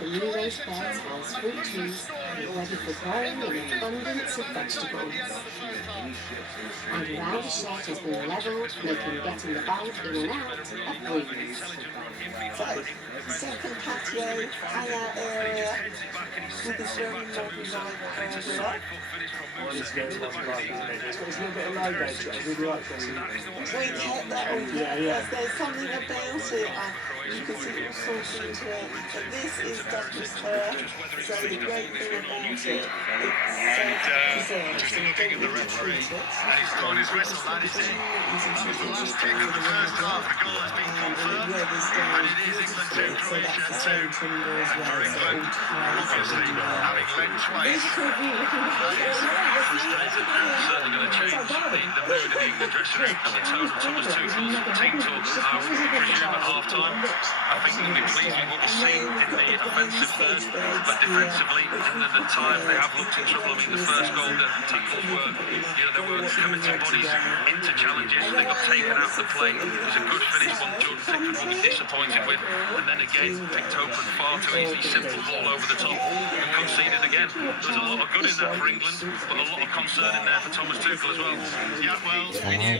The new race beds house fruit trees ready for growing in abundance of vegetables. And around the shed has been levelled, making getting the bike in and out a breeze. So, second patio, hangout area with this very modern light. It's got a little bit of logo to it. I really like this. We kept that all. Yeah. There's something about it. You can see all sorts into it. But this is Douglas Earth. So the great thing about it, it's just looking at the referee, and he's throwing his whistle, that is it. That was the last kick of the first half. The goal has been confirmed, and it is England 2, Croatia 2. And for England, obviously, having led twice, that is frustrated. Certainly going to change the mood in the England dressing room. In total, Thomas Tuchel's team talks, I would presume, at half-time. I think they'll be pleased with what we've seen in the offensive third, but defensively, England at times they have looked in trouble. I mean, the first goal that Tinkles were, they were committing bodies into challenges. They got taken out of the play. It was a good finish, one Jordan Pickford will be disappointed with, and then again picked open far too easy, simple ball over the top, and conceded again. There's a lot of good in that for England, but a lot of concern in there for Thomas Tuchel as well. Yeah, well, in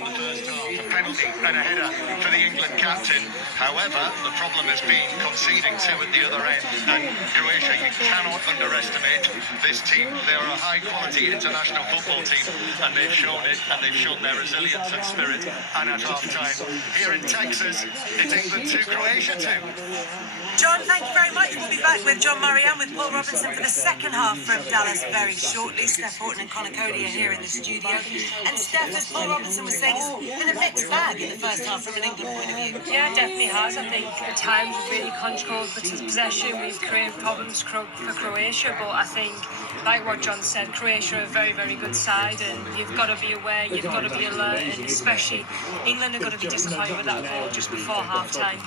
the first half, a penalty and a header for the England captain. However, the problem has been conceding two at the other end, and Croatia, you cannot underestimate this team. They are a high-quality international football team, and they've shown it, and they've shown their resilience and spirit. And at half-time, here in Texas, it's England 2, Croatia 2. John, thank you very much. We'll be back with John Murray and with Paul Robinson for the second half from Dallas very shortly. Steph Horton and Conor Cody are here in the studio. And Steph, as Paul Robinson was saying, it's been a mixed bag in the first half from an England point of view. Yeah, it definitely has. I think at times we've really controlled possession. We've created problems for Croatia, but I think, like what John said, Croatia are a very, very good side, and you've got to be aware, you've got to be alert, and especially England are going to be disappointed with that goal just before half-time.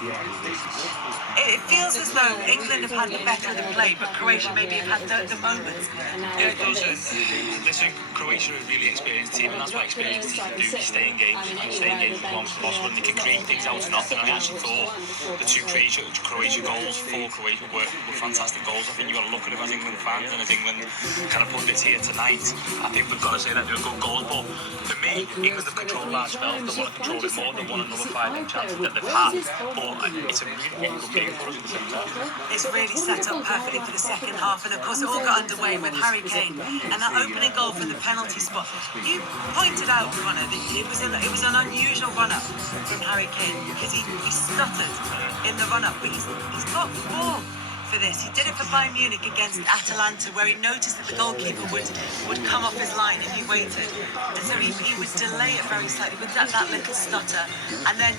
It feels as though England have had the better of the play, but Croatia maybe have had the moments. Yeah, it does. Listen, Croatia are a really experienced team, and that's what experienced teams do. They stay in games as long as possible, and they can create things out of nothing. I actually thought the two Croatia goals for Croatia were fantastic goals. I think you've got to look at them as England fans and as England kind of pundits here tonight. I think we've got to say that they're good goals, but for me, England have controlled large spells. They want to control it more. They want another 5-8 chances that they've had, but it's a really good game for us in the second half. It's really set up perfectly for the second half, and of course it all got underway with Harry Kane and that opening goal from the penalty spot. You pointed out, Conor, that it was an unusual run-up from Harry Kane because he stuttered in the run-up, but he's got form for this. He did it for Bayern Munich against Atalanta, where he noticed that the goalkeeper would come off his line and he waited, and so he would delay it very slightly with that little stutter, and then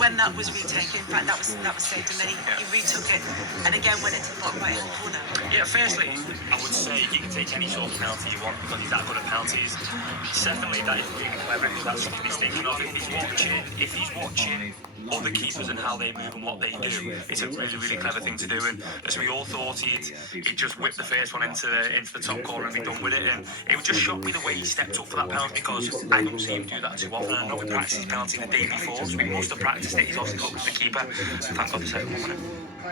when that was retaken, in fact that was saved, and then he retook it and again went into the bottom right hand corner. Yeah, firstly, I would say you can take any sort of penalty you want because he's that good at penalties. Secondly, that is really clever because that's something he's thinking of. If he's watching other keepers and how they move and what they do, it's a really, really clever thing to do. And as we all thought, he'd just whip the first one into the top corner and be done with it. And it would just shock me the way he stepped up for that penalty, because I don't see him do that too often. I know we practiced his penalty the day before, so we must have practiced it. He's obviously got with the keeper. Thank God the second one won it.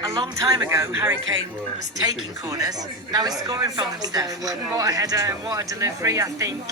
A long time ago, Harry Kane was taking corners. Now he's scoring from them, Steph. What a header and what a delivery. I think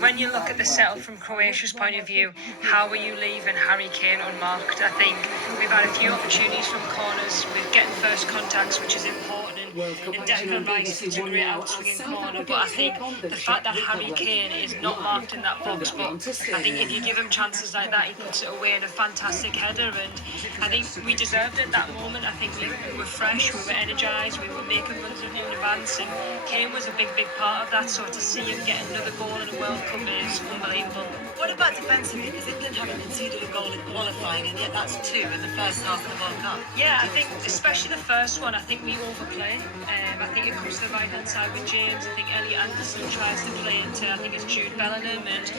when you look at the setup from Croatia's point of view, how are you leaving Harry Kane unmarked? I think we've had a few opportunities from corners with getting first contacts, which is important. And Declan Rice is a great out-swinging corner, but I think the fact that Harry Kane is not marked in that box, but I think if you give him chances like that, he puts it away in a fantastic header, and I think we deserved it at that moment. I think we were fresh, we were energised, we were making runs in advance, and Kane was a big part of that, so to see him get another goal in a World Cup is unbelievable. What about defensively? Because England haven't conceded a goal in qualifying, and yet that's two in the first half of the World Cup. Yeah, I think especially the first one, I think we overplay. I think it comes to the right hand side with James. I think Elliot Anderson tries to play into, I think it's Jude Bellingham, and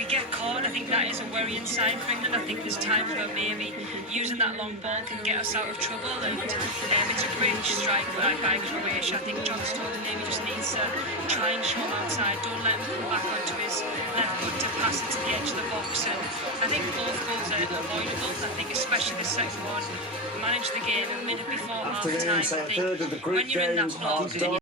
we get caught. I think that is a worrying sign for England. I think there's times where maybe using that long ball can get us out of trouble, and it's a great strike by Croatia. I think John Stones maybe just needs to try and show him outside. Don't let him come back onto his left foot to pass it to the edge of the box. And I think both goals are avoidable. I think especially the second one, manage the game a minute before half time. I think when you're in that block,